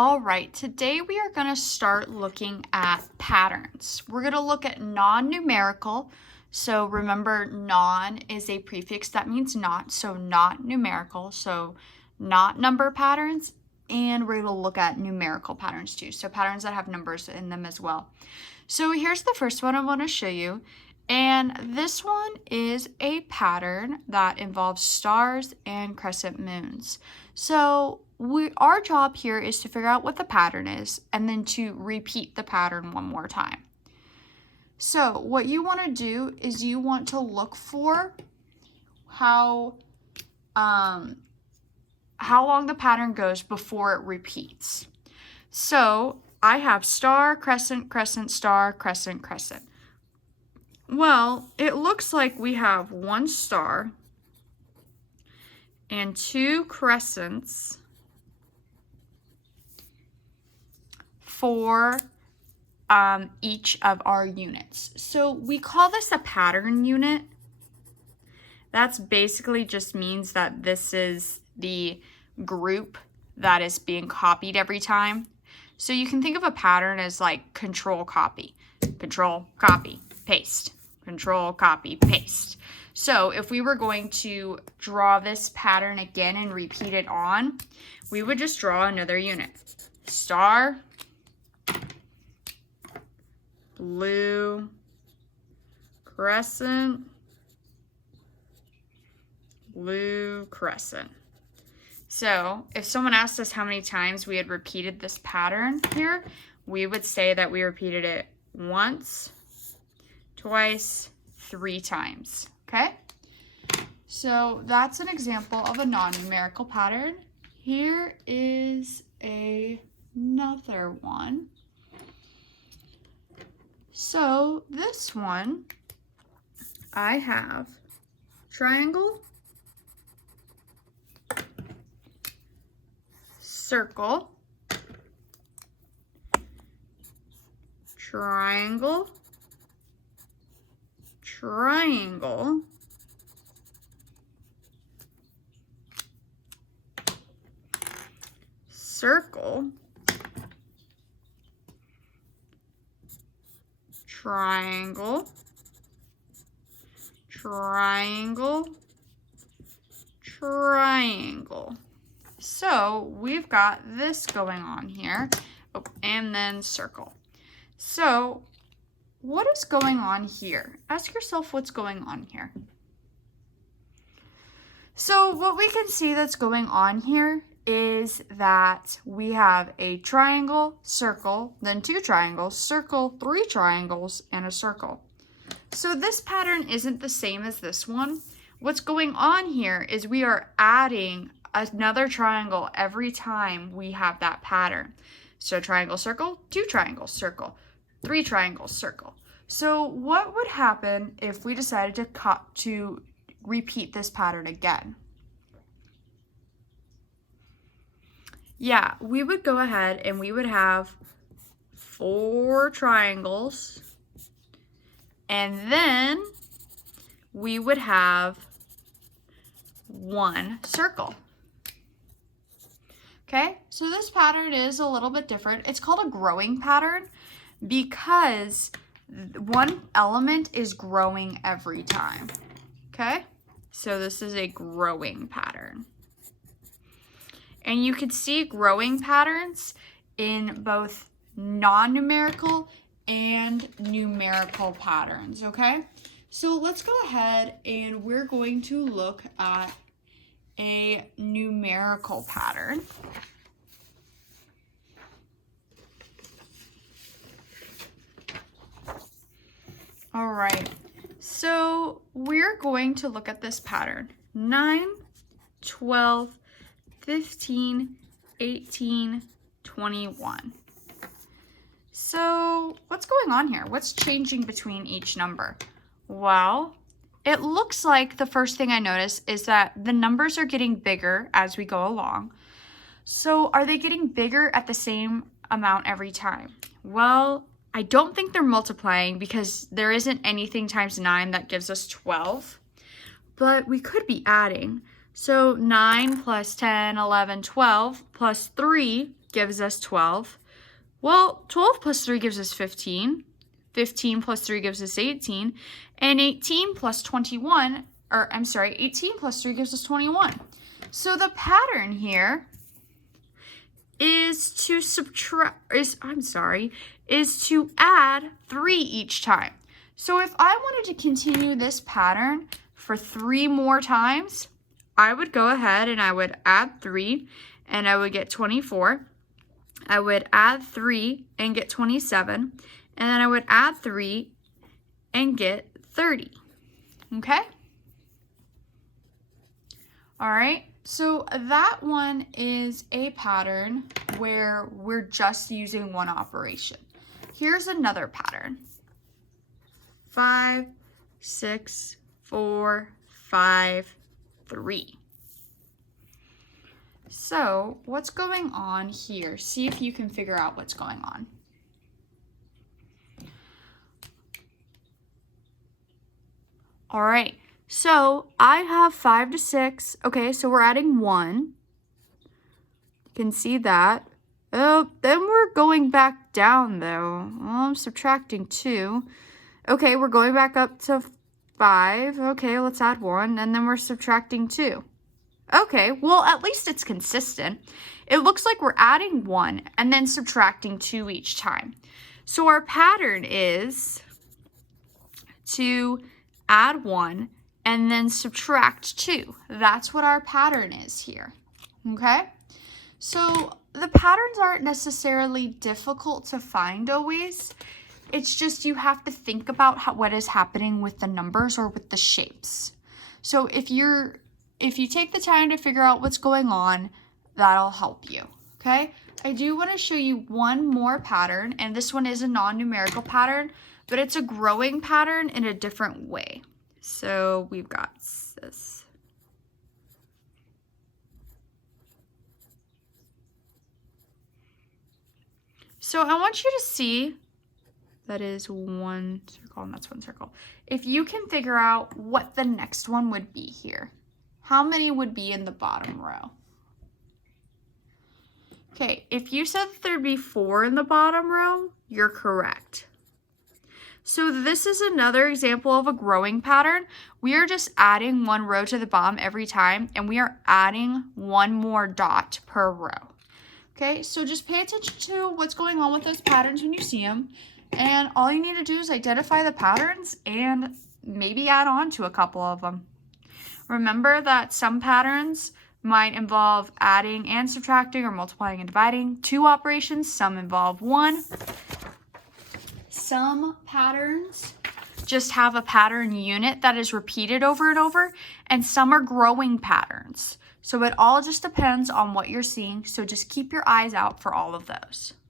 All right, today we are going to start looking at patterns. We're going to look at non-numerical. So remember, non is a prefix that means not, so not numerical, so not number patterns. And we're going to look at numerical patterns too, so patterns that have numbers in them as well. So here's the first one I want to show you. And this one is a pattern that involves stars and crescent moons. So our job here is to figure out what the pattern is and then to repeat the pattern one more time. So what you want to do is you want to look for how long the pattern goes before it repeats. So I have star, crescent, crescent, star, crescent, crescent. Well, it looks like we have one star and two crescents for each of our units. So we call this a pattern unit. That's basically just means that this is the group that is being copied every time. So you can think of a pattern as like control, copy, paste, control, copy, paste. So if we were going to draw this pattern again and repeat it on, we would just draw another unit. Star, blue, crescent, blue, crescent. So if someone asked us how many times we had repeated this pattern here, we would say that we repeated it once, twice, 3 times, okay? So that's an example of a non-numerical pattern. Here is another one. So this one, I have triangle, circle, triangle, triangle, circle, triangle, triangle, triangle. So we've got this going on here, oh, and then circle. So what is going on here? Ask yourself what's going on here. So what we can see that's going on here is that we have a triangle, circle, then 2 triangles, circle, 3 triangles, and a circle. So this pattern isn't the same as this one. What's going on here is we are adding another triangle every time we have that pattern. So triangle, circle, 2 triangles, circle, 3 triangles, circle. So what would happen if we decided to repeat this pattern again? Yeah, we would go ahead and we would have 4 triangles, and then we would have 1 circle. Okay, so this pattern is a little bit different. It's called a growing pattern because one element is growing every time. Okay, so this is a growing pattern. And you can see growing patterns in both non-numerical and numerical patterns, okay? So let's go ahead and we're going to look at a numerical pattern. All right, so we're going to look at this pattern. 9, 12, 15, 18, 21. So what's going on here? What's changing between each number? Well, it looks like the first thing I notice is that the numbers are getting bigger as we go along. So are they getting bigger at the same amount every time? Well, I don't think they're multiplying because there isn't anything times 9 that gives us 12, but we could be adding. So 9 plus 10, 11, 12 plus 3 gives us 12. Well, 12 plus 3 gives us 15. 15 plus 3 gives us 18. And 18 plus 21, or I'm sorry, 18 plus 3 gives us 21. So the pattern here is to add 3 each time. So if I wanted to continue this pattern for 3 more times, I would go ahead and I would add 3 and I would get 24. I would add 3 and get 27. And then I would add 3 and get 30. Okay? All right. So that one is a pattern where we're just using one operation. Here's another pattern. 5, 6, 4, 5, 3. So what's going on here? See if you can figure out what's going on. All right. So I have 5 to 6. Okay, so we're adding 1. You can see that. Oh, then we're going back down though. Well, I'm subtracting 2. Okay, we're going back up to 5. Okay, let's add 1. And then we're subtracting 2. Okay, well, at least it's consistent. It looks like we're adding 1 and then subtracting 2 each time. So our pattern is to add 1 and then subtract 2. That's what our pattern is here, okay? So the patterns aren't necessarily difficult to find always. It's just you have to think about what is happening with the numbers or with the shapes. So if you take the time to figure out what's going on, that'll help you, okay? I do want to show you one more pattern, and this one is a non-numerical pattern, but it's a growing pattern in a different way. So we've got this. So I want you to see, that is one circle and that's one circle. If you can figure out what the next one would be here, how many would be in the bottom row? Okay, if you said that there'd be 4 in the bottom row, you're correct. So this is another example of a growing pattern. We are just adding 1 row to the bottom every time, and we are adding 1 more dot per row. Okay, so just pay attention to what's going on with those patterns when you see them. And all you need to do is identify the patterns and maybe add on to a couple of them. Remember that some patterns might involve adding and subtracting or multiplying and dividing 2 operations. Some involve 1. Some patterns just have a pattern unit that is repeated over and over, and some are growing patterns. So it all just depends on what you're seeing. So just keep your eyes out for all of those.